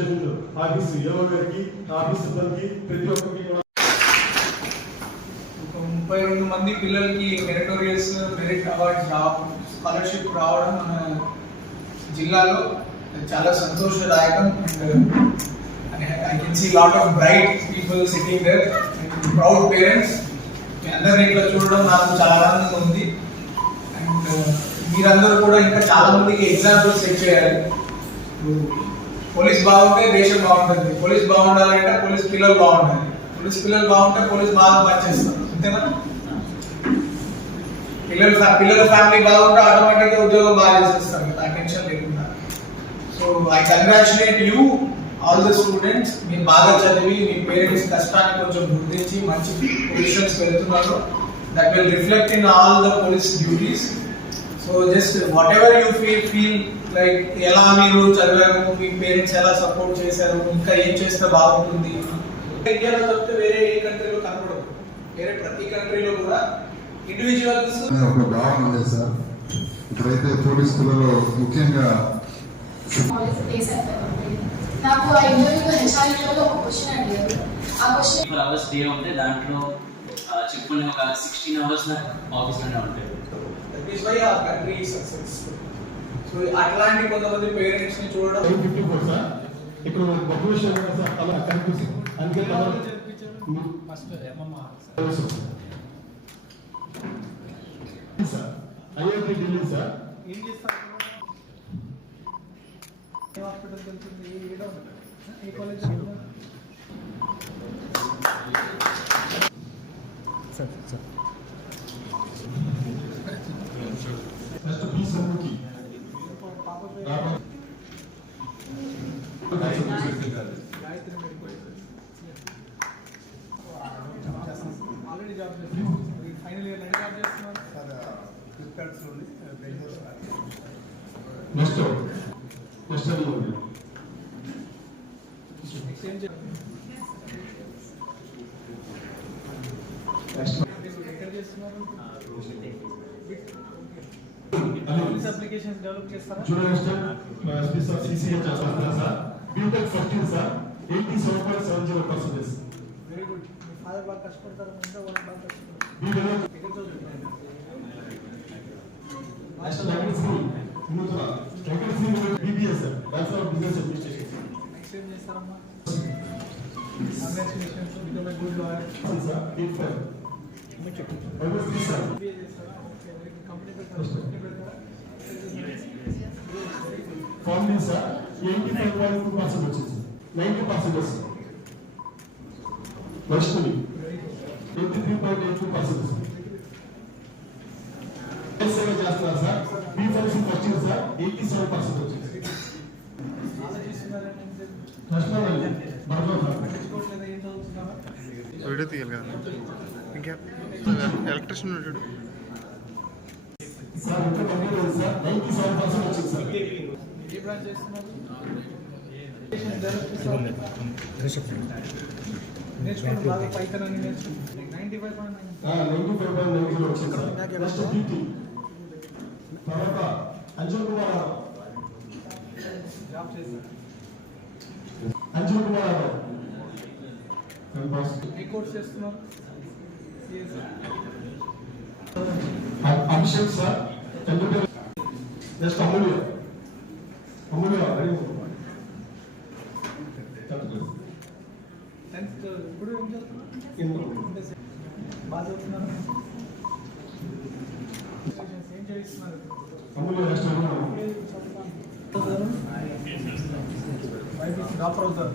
Administration office ఎవరి గారికి ఆఫీస్ సిబ్బందికి ప్రతి ఒక్కరికి 32 మంది పిల్లలకి మెరిటోరియస్ మెరిట్ అవార్డ్స్ స్కాలర్షిప్ రావడం మన జిల్లాలో చాలా సంతోషదాయకం. And I can see lot of bright people sitting there, proud parents. మీ అందరినీ ఇట్లా చూడడం నాకు చాలా ఆనందంగా ఉంది. అండ్ మీరందరూ కూడా ఇంకా చాలా మందికి ఎగ్జాంపుల్ సెట్ చేయాలి. పోలీస్ బాగుంటే దేశం బాగుంటుంది, పోలీస్ బాగుండాలంటే పోలీస్ పిల్లలు బాగుండాలి, పోలీస్ పిల్లలు బాగుంటే పోలీస్ బాగా పనిచేస్తారు. అంతేనా? పిల్లల ఫ్యామిలీ బాగుంటే ఆటోమేటిక్గా ఉద్యోగం బాగా చేసేస్తారు కదా, టెన్షన్ లేకుండా. So I congratulate you all the students. మీరు బాగా చదివి మీ పేరెంట్స్ కష్టాన్ని కొంచెం గుర్తించి మంచి పొజిషన్స్ వెళ్తున్నారు. That will reflect in all the police duties. So just what ever you feel like ఎలా మీరు చదివారు, మీ పేరెంట్స్ ఎలా సపోర్ట్ చేశారు, ఇంకా ఏం చేస్తే బాగుంటుంది. ఇండియాలో తప్పితే వేరే ఏ కంట్రీలో కనపడదు. వేరే ప్రతి కంట్రీలో కూడా ఇండివిజువల్స్ ఒక భావన ఉంది సార్. ఇప్పుడైతే పోలీస్ స్కూల్లో ముఖ్యంగా నాకు ఆ ఇంటర్వ్యూలో హెచ్ఆర్లో ఒక క్వశ్చన్ అడిగారు. ఆ క్వశ్చన్ 4 అవర్స్ డే ఉంటే దాంట్లో చెప్పుకునే ఒక 16 అవర్స్ నాకు ఆఫీస్లోనే ఉంటాయి. That is why our country is successful. So అట్లాంటి కొంతమంది పేరెంట్స్ ని చూడడం 54 సార్. ఇక్కడ గొప్ప విషయం సార్, అలా కనిపిస్తుంది. అందుకే first MMR sir IIT Delhi sir. ఏం చేస్తారు? ఏ హాస్పిటల్ వెళ్తుంది, ఏ కాలేజ్ సార్ ఫస్ట్ బి సమ్ముకి ఆల్రెడీ జాబ్ చేస్తున్నారు. ఫైనల్ ఇయర్ జాబ్ చేస్తున్నారు సార్. ఫ్లిప్కార్ట్స్ నుండి నెక్స్ట్ ఎక్కడ చేస్తున్నారు? పోలీస్ అప్లికేషన్స్ డెవలప్ చేస్తారా? సిసిహెచ్ చేస్తారా sir? B Tech first year sir. 87.70%. Very good. మీ ఫాదర్ బాగా కష్టపడతారు, ఇంకా వాళ్ళు బాగా కష్టపడతారు. ఎక్కడ చదువుతున్నారు? BBS sir, Bachelor of Business Administration. Next ఏం చేస్తారమ్మా? Congratulations, become a good lawyer. Sir, big fan. Obviously sir. MBA చేస్తారా? Okay, very good. కంపెనీ పెడతారా? Family sir, 85.2% వచ్చింది. 90% వస్తుంది. Vaishnavi, 83.82%. సేవ చేస్తున్నారు sir. B Pharmacy first year sir. 87% వచ్చింది. వీడియో తీయాలి కదా, ఇంకా ఎలక్ట్రిషియన్ ఉంటాడు సార్. ఇంకా కంప్లీట్ అయింది సార్. 97% వచ్చింది సార్. ఏ బ్రాంచ్ చేస్తున్నారు? నేర్చుకోండి బాగా, పైథాన్ అని నేర్చుకోండి. 95.90 వచ్చింది సార్. నెక్స్ట్ పీటీ తర్వాత అంజన్ కుమార్ జాబ్ చేస్తారు. అంజన్ కుమార్ ఏ కోర్స్ చేస్తున్నారు? అభిషేక్ సార్. నెక్స్ట్ అమూల్య వెరీ గుడ్. 10th ఇప్పుడు ఏం చదువుతున్నారు? బాగా చదువుతున్నారు. ఏం చేస్తున్నారు? అమూల్య నెక్స్ట్ డాక్టర్ అవుతారు.